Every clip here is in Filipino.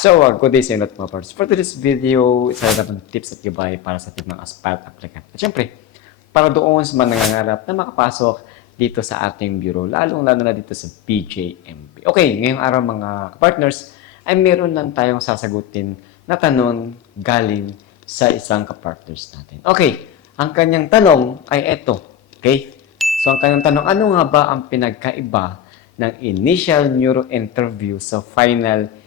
So, uh, good day sa inyo lahat. For today's video, isa na naman tips at gabay para sa ating mga aspirant applicant. At syempre, para doon sa mga nangangarap na makapasok dito sa ating bureau, lalong-lalo na dito sa PJMP. Okay, ngayong araw mga partners, ay meron lang tayong sasagutin na tanong galing sa isang kapartners natin. Okay, ang kanyang tanong ay eto. Okay? So, ang kanyang tanong, ano nga ba ang pinagkaiba ng initial neuro interview sa final interview?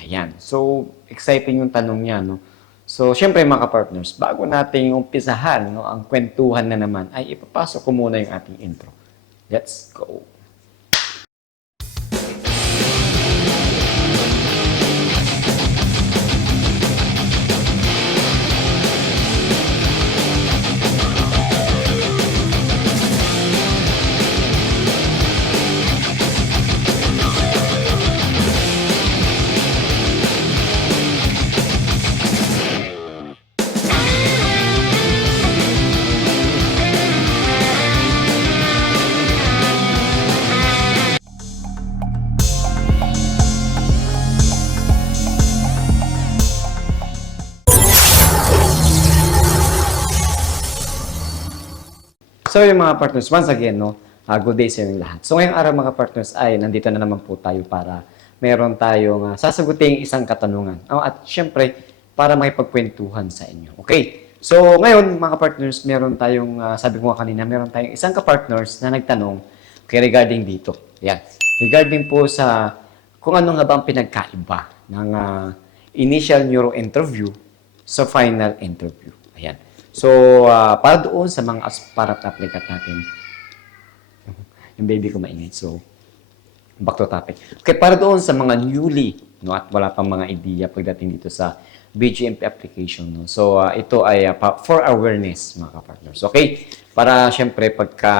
Ayan. So, exciting yung tanong niya, no? So, syempre mga partners, bago natin umpisahan no, ang kwentuhan na naman, ay ipapasok ko muna yung ating intro. Let's go! So yung mga partners, once again, no, uh, good day sa inyong lahat. So ngayong araw mga partners ay nandito na naman po tayo para meron tayong uh, sasaguting isang katanungan. Oh, at syempre, para makipagkwentuhan sa inyo. Okay? So ngayon mga partners, meron tayong, uh, sabi ko nga kanina, meron tayong isang kapartners na nagtanong okay, regarding dito. Yan. Regarding po sa kung ano nga ba ang pinagkaiba ng uh, initial neuro interview sa final interview. So, ah, para doon sa mga aspirant applicant natin, yung baby ko maingay. So, back to topic. Okay, para doon sa mga newly, no, at wala pang mga idea pagdating dito sa BGMP application, no. So, ah, ito ay pa- for awareness, mga partners Okay? Para syempre pagka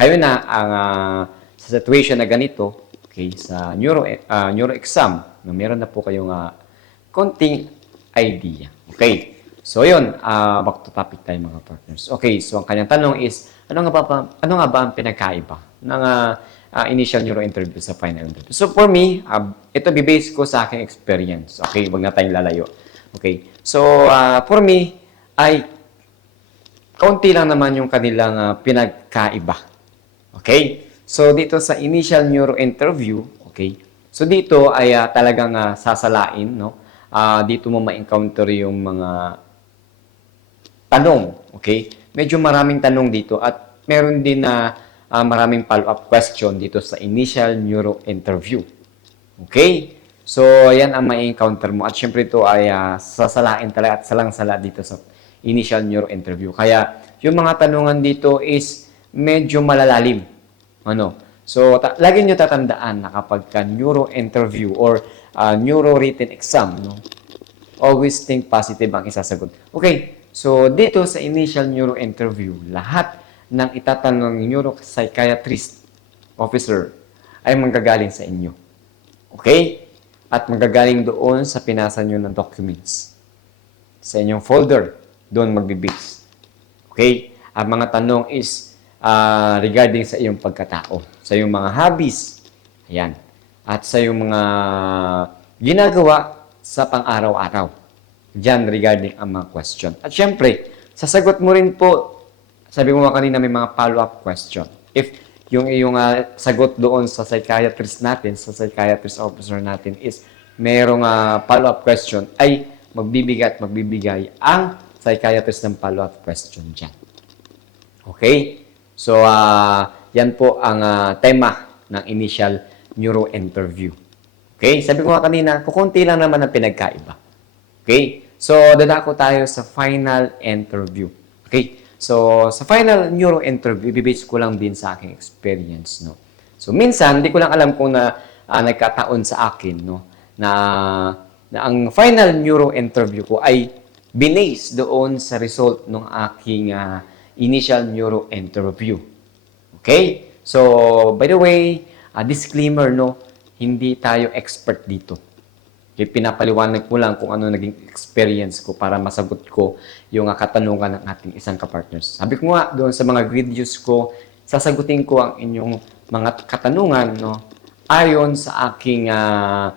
kayo na ang ah, sa situation na ganito, okay, sa neuro ah, neuro exam, no, meron na po kayong ah, konting idea. Okay? So, yun, ah, back to topic tayo mga partners. Okay, so ang kanyang tanong is, ano nga ba, ba- ano nga ba ang pinagkaiba ng ah, ah, initial neuro interview sa final interview? So, for me, ah, ito bibase ko sa aking experience. Okay, wag na tayong lalayo. Okay, so, ah, for me, ay kaunti lang naman yung kanilang ah, pinagkaiba. Okay? So, dito sa initial neuro interview, okay, so dito ay ah, talagang ah, sasalain, no? Ah, dito mo ma-encounter yung mga tanong, okay? Medyo maraming tanong dito at meron din na ah, maraming follow-up question dito sa initial neuro interview. Okay? So, yan ang ma-encounter mo. At syempre ito ay ah, sasalain talaga at salang-sala dito sa initial neuro interview. Kaya, yung mga tanungan dito is medyo malalalim. Ano? So, ta- lagi nyo tatandaan na kapag ka neuro interview or ah, neuro written exam, no? always think positive ang isasagot. Okay, so dito sa initial neuro interview, lahat ng itatanong ng neuropsychiatrist officer ay manggagaling sa inyo. Okay? At manggagaling doon sa pinasa nyo ng documents. Sa inyong folder, doon magbibase. Okay? Ang mga tanong is ah, regarding sa iyong pagkatao, sa iyong mga hobbies, ayan, at sa iyong mga ginagawa sa pang-araw-araw. Diyan regarding ang mga question. At syempre, sasagot mo rin po, sabi mo kanina may mga follow-up question. If yung iyong ah, sagot doon sa psychiatrist natin, sa psychiatrist officer natin is merong ah, follow-up question, ay magbibigay at magbibigay ang psychiatrist ng follow-up question dyan. Okay? So, ah, yan po ang ah, tema ng initial neuro interview. Okay? Sabi ko nga kanina, kukunti lang naman ang pinagkaiba. Okay? So, dadako tayo sa final interview. Okay? So, sa final neuro interview, ibibase ko lang din sa aking experience, no? So, minsan, hindi ko lang alam kung na ah, nagkataon sa akin, no? Na, na ang final neuro interview ko ay binase doon sa result ng aking ah, initial neuro interview. Okay? So, by the way, a disclaimer, no? Hindi tayo expert dito. Pinapaliwanag ko lang kung ano naging experience ko para masagot ko yung ah, katanungan ng ating isang kapartners. Sabi ko nga doon sa mga videos ko, sasagutin ko ang inyong mga katanungan no ayon sa aking ah,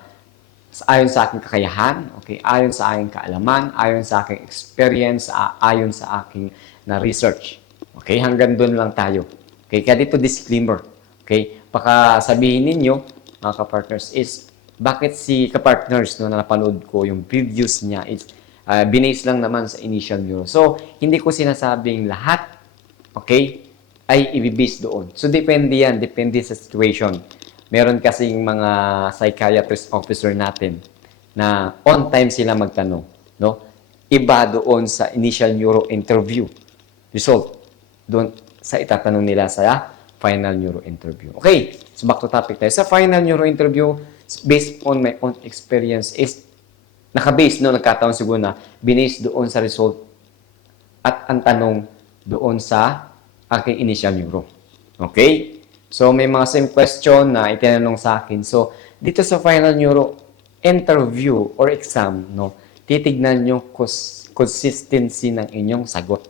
ayon sa aking kakayahan, okay, ayon sa aking kaalaman, ayon sa aking experience, a- ayon sa aking na research. Okay, hanggang doon lang tayo. Okay, kaya dito disclaimer. Okay, baka sabihin ninyo, mga kapartners, is bakit si kapartners no, na napanood ko yung previews niya is uh, binase lang naman sa initial neuro. So, hindi ko sinasabing lahat, okay, ay ibibase doon. So, depende yan. Depende sa situation. Meron kasing mga psychiatrist officer natin na on time sila magtanong. No? Iba doon sa initial neuro interview. Result. Doon sa itatanong nila sa final neuro interview. Okay, so back to topic tayo. Sa final neuro interview, based on my own experience is nakabase, no, nagkataon siguro na binase doon sa result at ang tanong doon sa aking initial neuro. Okay? So, may mga same question na itinanong sa akin. So, dito sa final neuro interview or exam, no, titignan nyo cons- consistency ng inyong sagot.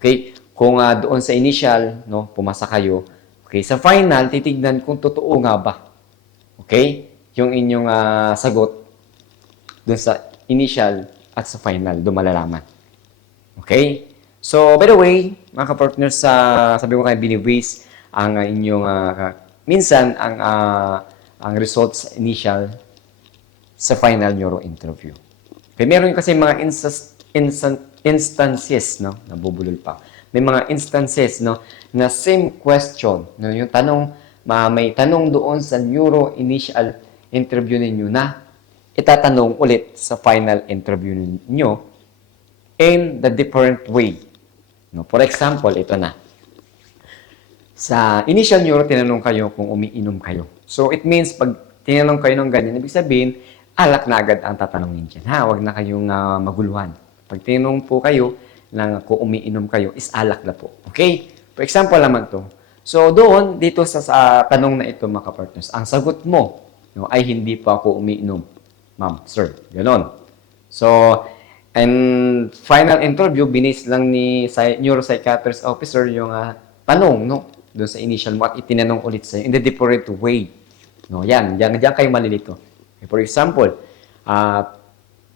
Okay? Kung ah, doon sa initial, no, pumasa kayo. Okay, sa final, titignan kung totoo nga ba. Okay? Yung inyong ah, sagot doon sa initial at sa final, doon malalaman. Okay? So, by the way, mga ka-partners, sa sabi ko kayo, binibase ang ah, inyong, ka- minsan, ang, ah, ang results initial sa final neuro interview. Okay, meron kasi mga instas, instan, instances, no? Nabubulol pa. May mga instances, no? Na same question, no? Yung tanong, may tanong doon sa neuro initial interview ninyo na itatanong ulit sa final interview ninyo in the different way. No? For example, ito na. Sa initial neuro, tinanong kayo kung umiinom kayo. So, it means, pag tinanong kayo ng ganyan, ibig sabihin, alak na agad ang tatanungin dyan. Ha? Huwag na kayong ah, maguluhan. Pag tinanong po kayo ng kung umiinom kayo, is alak na po. Okay? For example naman to. So, doon, dito sa, sa tanong na ito, mga partners, ang sagot mo no, ay hindi pa ako umiinom. Ma'am, sir, ganon. So, and final interview, binis lang ni psy- neuropsychiatrist officer yung ah, tanong, no? Doon sa initial mo at itinanong ulit sa'yo in the different way. No, yan, yan, yan kayo malilito. For example, ah,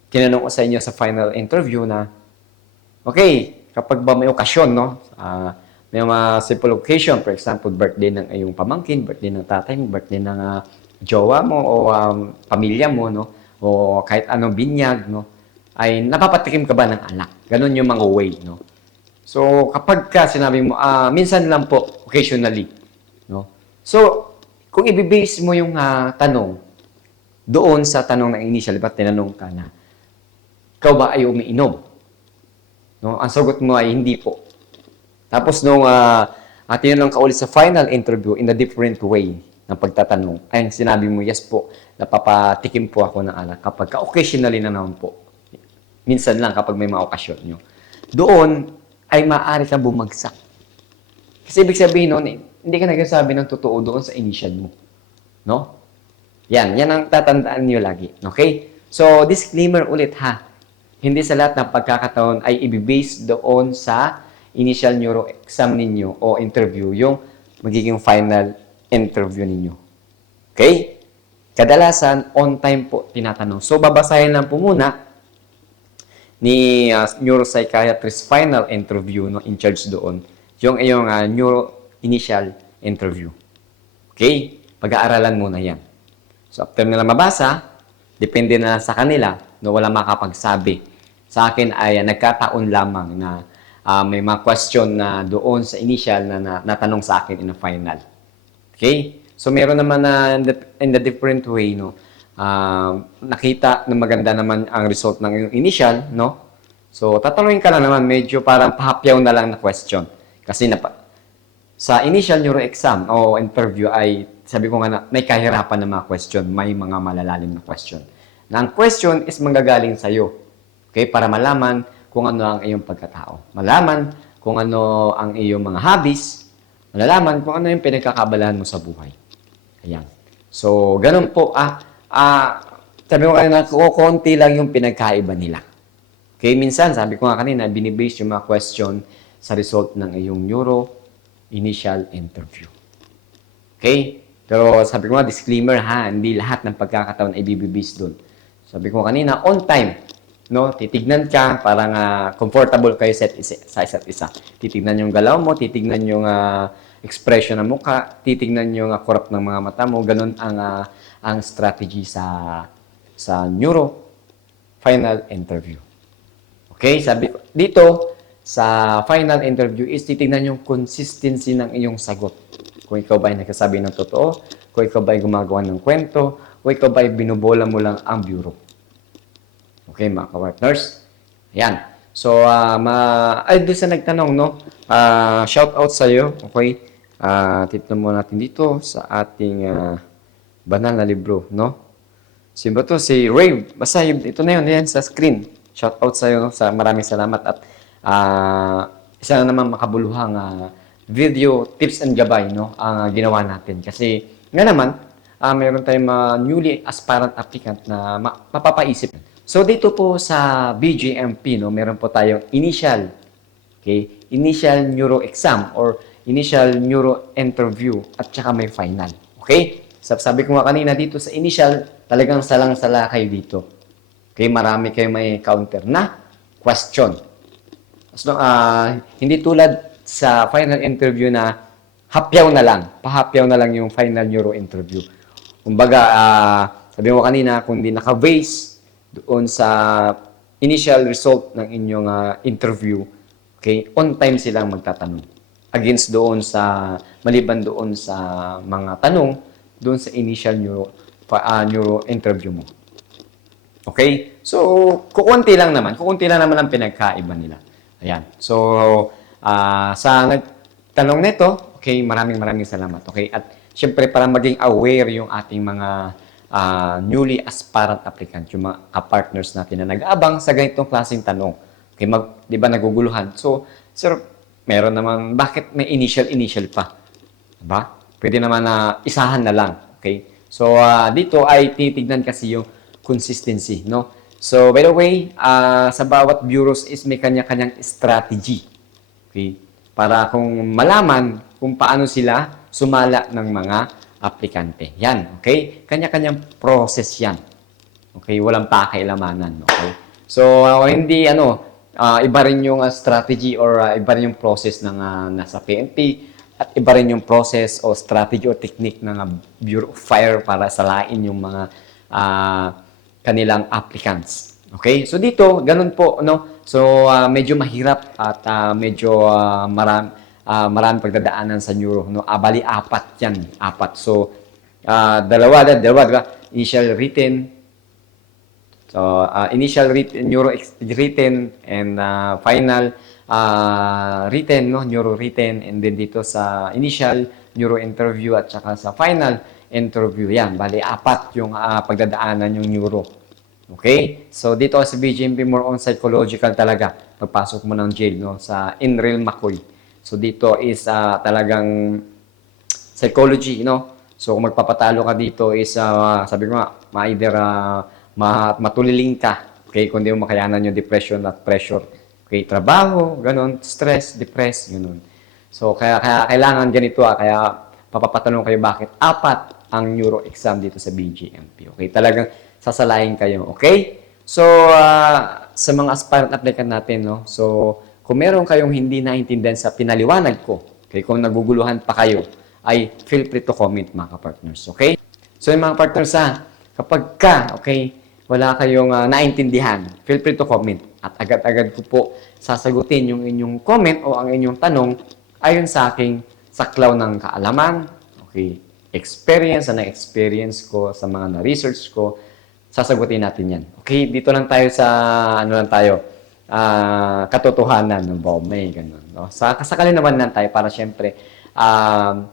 tinanong ko sa inyo sa final interview na, okay, kapag ba may okasyon, no? Ah, may mga simple occasion, for example, birthday ng iyong pamangkin, birthday ng tatay mo, birthday ng ah, jowa mo o um, pamilya mo, no? O kahit anong binyag, no? Ay napapatikim ka ba ng alak? Ganon yung mga way, no? So, kapag ka sinabi mo, ah, minsan lang po, occasionally, no? So, kung ibibase mo yung ah, tanong doon sa tanong ng initial, ba't tinanong ka na, ikaw ba ay umiinom? No? Ang sagot mo ay hindi po. Tapos nung uh, uh, tinanong ka ulit sa final interview in a different way ng pagtatanong, ay sinabi mo, yes po, napapatikim po ako ng alak kapag occasionally na naman po. Minsan lang kapag may mga okasyon nyo. Doon ay maaari ka bumagsak. Kasi ibig sabihin nun, eh, hindi ka nagsasabi ng totoo doon sa initial mo. No? Yan, yan ang tatandaan niyo lagi. Okay? So, disclaimer ulit ha. Hindi sa lahat ng pagkakataon ay ibibase doon sa initial neuro exam ninyo o interview yung magiging final interview ninyo. Okay? Kadalasan, on time po tinatanong. So, babasahin lang po muna ni uh, neuropsychiatrist final interview no in charge doon yung iyong uh, neuro initial interview. Okay? Pag-aaralan muna yan. So after nila mabasa, depende na sa kanila no wala makapagsabi. Sa akin ay uh, nagkataon lamang na uh, may mga question na doon sa initial na, na natanong sa akin in the final. Okay? So meron naman na in, the, in the different way no. Uh, nakita na maganda naman ang result ng initial, no? So tatanungin ka lang naman medyo parang pahapyaw na lang na question. Kasi na sa initial neuro exam o interview ay sabi ko nga na may kahirapan na mga question, may mga malalalim na question. Na ang question is manggagaling sa iyo. Okay? Para malaman kung ano ang iyong pagkatao. Malaman kung ano ang iyong mga hobbies. Malalaman kung ano yung pinagkakabalahan mo sa buhay. Ayan. So, ganun po. Ah, ah, sabi ko kanina, konti lang yung pinagkaiba nila. Okay, minsan, sabi ko nga kanina, binibase yung mga question sa result ng iyong neuro initial interview. Okay? Pero sabi ko nga, disclaimer ha, hindi lahat ng pagkakataon ay bibibis doon. Sabi ko kanina, on time. No, titignan ka, parang ah, comfortable kayo sa, isa- sa isa't isa. Titignan yung galaw mo, titignan yung ah, expression ng mukha, titignan yung uh, kurap ng mga mata mo. Ganun ang ah, ang strategy sa sa neuro final interview. Okay, sabi dito sa final interview is titignan yung consistency ng iyong sagot. Kung ikaw ba ay nagsasabi ng totoo, kung ikaw ba ay gumagawa ng kwento, kung ikaw ba ay binubola mo lang ang bureau. Okay, mga ka-partners. Yan. So, ah ma ay, doon sa nagtanong, no? Ah, shout out sa iyo. Okay? Ah, titignan mo natin dito sa ating ah, banal na libro, no? Sino ba to? Si Ray. Basta ito na yun, yan sa screen. Shout out sa iyo, no? Sa maraming salamat at ah isa na naman makabuluhang ah, video tips and gabay, no? Ang ah, ginawa natin. Kasi nga naman, ah mayroon tayong mga newly aspirant applicant na ma- mapapaisip. So dito po sa BGMP, no, meron po tayong initial, okay, initial neuro exam or initial neuro interview at saka may final. Okay? Sab- Sabi ko nga kanina dito sa initial, talagang salang-sala kayo dito. Okay, marami kayo may counter na question. So, ah, hindi tulad sa final interview na hapyaw na lang, pahapyaw na lang yung final neuro interview. Kumbaga, ah, sabi mo kanina, kung di naka-base doon sa initial result ng inyong ah, interview, okay, on time silang magtatanong. Against doon sa, maliban doon sa mga tanong, doon sa initial neuro, ah, neuro interview mo. Okay? So, kukunti lang naman. Kukunti lang naman ang pinagkaiba nila. Ayan. So, ah, sa nagtanong nito, okay, maraming maraming salamat. Okay? At syempre, para maging aware yung ating mga ah, newly aspirant applicant, yung mga ka-partners natin na nag-aabang sa ganitong klaseng tanong. Okay, mag, di ba naguguluhan? So, sir, meron naman, bakit may initial-initial pa? Diba? Pwede naman na isahan na lang. Okay? So, ah, dito ay titignan kasi yung consistency, no? So, by the way, ah, sa bawat bureaus is may kanya-kanyang strategy. Okay? Para kung malaman kung paano sila sumala ng mga aplikante. Yan, okay? Kanya-kanyang process yan. Okay, walang pakialamanan, okay? So, ah, hindi ano, ah, iba rin yung ah, strategy or ah, iba rin yung process ng ah, nasa PNP at iba rin yung process o strategy o technique ng ah, Bureau of Fire para salain yung mga ah, kanilang applicants. Okay? So dito, ganun po, no? So ah, medyo mahirap at ah, medyo uh, maram ah, marami pagdadaanan sa neuro, no? Ah, bali apat 'yan, apat. So ah, dalawa, dalawa, diba? Initial written, So, uh, initial written, neuro written and uh, final uh, written, no? Neuro written and then dito sa initial neuro interview at saka sa final interview. Yan, bali apat yung uh, pagdadaanan yung neuro. Okay? So, dito sa BGMP, more on psychological talaga. Pagpasok mo ng jail, no? Sa Inreal McCoy. So, dito is uh, talagang psychology, no? So, kung magpapatalo ka dito is, uh, sabi ko nga, ma-either uh, ma- matuliling ka, okay, kung di mo makayanan yung depression at pressure. Okay, trabaho, ganun, stress, depress, ganun. So, kaya, kaya kailangan ganito, ah, kaya papapatanong kayo bakit apat ang neuro exam dito sa BGMP. Okay, talagang sasalayin kayo, okay? So, ah, sa mga aspirant applicant natin, no? So, kung meron kayong hindi naintindihan sa pinaliwanag ko, okay, kung naguguluhan pa kayo, ay feel free to comment mga partners okay? So, yung mga partners ha, kapag ka, okay, wala kayong ah, naintindihan, feel free to comment. At agad-agad ko po sasagutin yung inyong comment o ang inyong tanong ayon sa aking saklaw ng kaalaman, okay, experience na experience ko sa mga na-research ko, sasagutin natin yan. Okay, dito lang tayo sa, ano lang tayo, ah, katotohanan ng Baume, ganun. No? Sa kasakali naman lang tayo para syempre, um,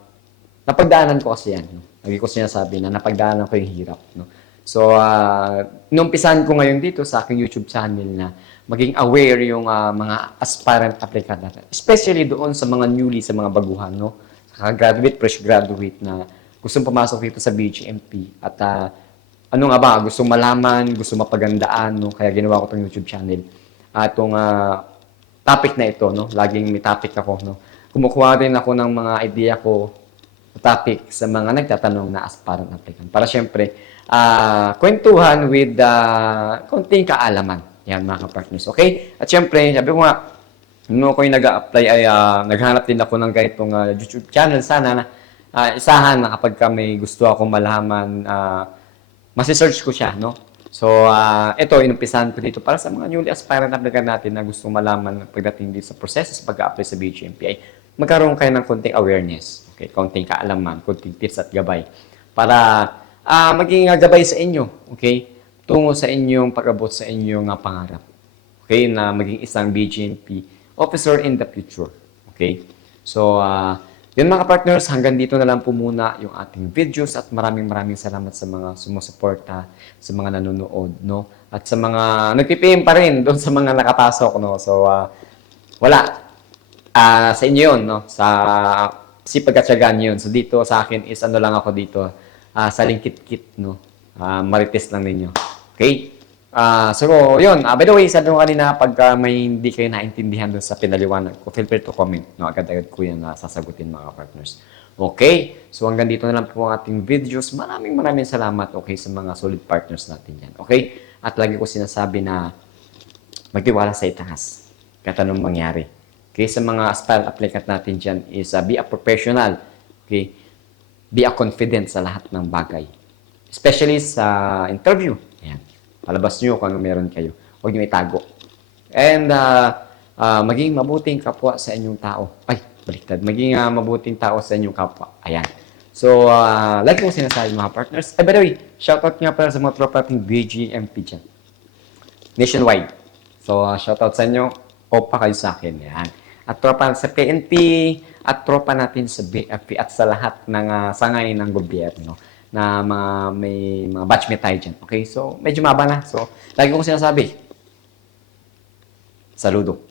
napagdaanan ko kasi yan. No? Lagi ko sinasabi na napagdaanan ko yung hirap. No? So, uh, numpisan ko ngayon dito sa aking YouTube channel na maging aware yung ah, mga aspirant applicant natin. Especially doon sa mga newly, sa mga baguhan, no? Sa graduate, fresh graduate na gustong pumasok dito sa BGMP. At ah, ano nga ba, gusto malaman, gusto mapagandaan, no? Kaya ginawa ko itong YouTube channel. At itong ah, topic na ito, no? Laging may topic ako, no? Kumukuha rin ako ng mga idea ko topic sa mga nagtatanong na aspirant applicant. Para syempre, ah, kwentuhan with uh, konting kaalaman. Yan mga partners Okay? At syempre, sabi ko nga, nung ako yung nag-apply ay ah, naghanap din ako ng ganitong ah, YouTube channel. Sana na ah, isahan na kapag ka may gusto akong malaman, ah, masisearch ko siya, no? So, ah, ito, inumpisahan ko dito para sa mga newly aspirant applicant natin na gusto malaman pagdating dito sa process pag-apply sa BGMP ay magkaroon kayo ng konting awareness, okay? konting kaalaman, konting tips at gabay para ah, maging gabay sa inyo, okay? Tungo sa inyong pag-abot sa inyong ah, pangarap, okay? Na maging isang BGMP officer in the future, okay? So, ah, yun mga partners, hanggang dito na lang po muna yung ating videos at maraming maraming salamat sa mga sumusuporta, sa mga nanonood, no? At sa mga nagpipim pa rin doon sa mga nakapasok, no? So, ah, wala. Ah, sa inyo yun, no? Sa sipag at syagaan yun. So, dito sa akin is ano lang ako dito, ah, sa lingkit-kit, no? Ah, marites lang ninyo. Okay? Ah, so, yun. Ah, by the way, sabi ko kanina, pag ah, may hindi kayo naintindihan doon sa pinaliwanag ko, feel free to comment. No? Agad-agad ko yan na sasagutin mga partners. Okay? So, hanggang dito na lang po ang ating videos. Maraming maraming salamat, okay, sa mga solid partners natin yan. Okay? At lagi ko sinasabi na magtiwala sa itaas. Kahit mangyari. Okay? Sa mga aspirant applicant natin dyan is uh, be a professional. Okay? Be a confident sa lahat ng bagay. Especially sa interview. Ayan. Palabas nyo kung ano meron kayo. Huwag nyo itago. And uh, uh, maging mabuting kapwa sa inyong tao. Ay, baliktad. Maging uh, mabuting tao sa inyong kapwa. Ayan. So, uh, like ko sinasabi mga partners. Eh, by the way, shoutout nga pala sa mga tropa nating BGMP dyan. Nationwide. So, uh, shoutout sa inyo. Opa kayo sa akin. Yan. At tropa sa PNP, at tropa natin sa BFP, at sa lahat ng uh, sangay ng gobyerno na mga may mga batchmate tayo dyan. Okay? So, medyo maba na. So, lagi kong sinasabi, saludo.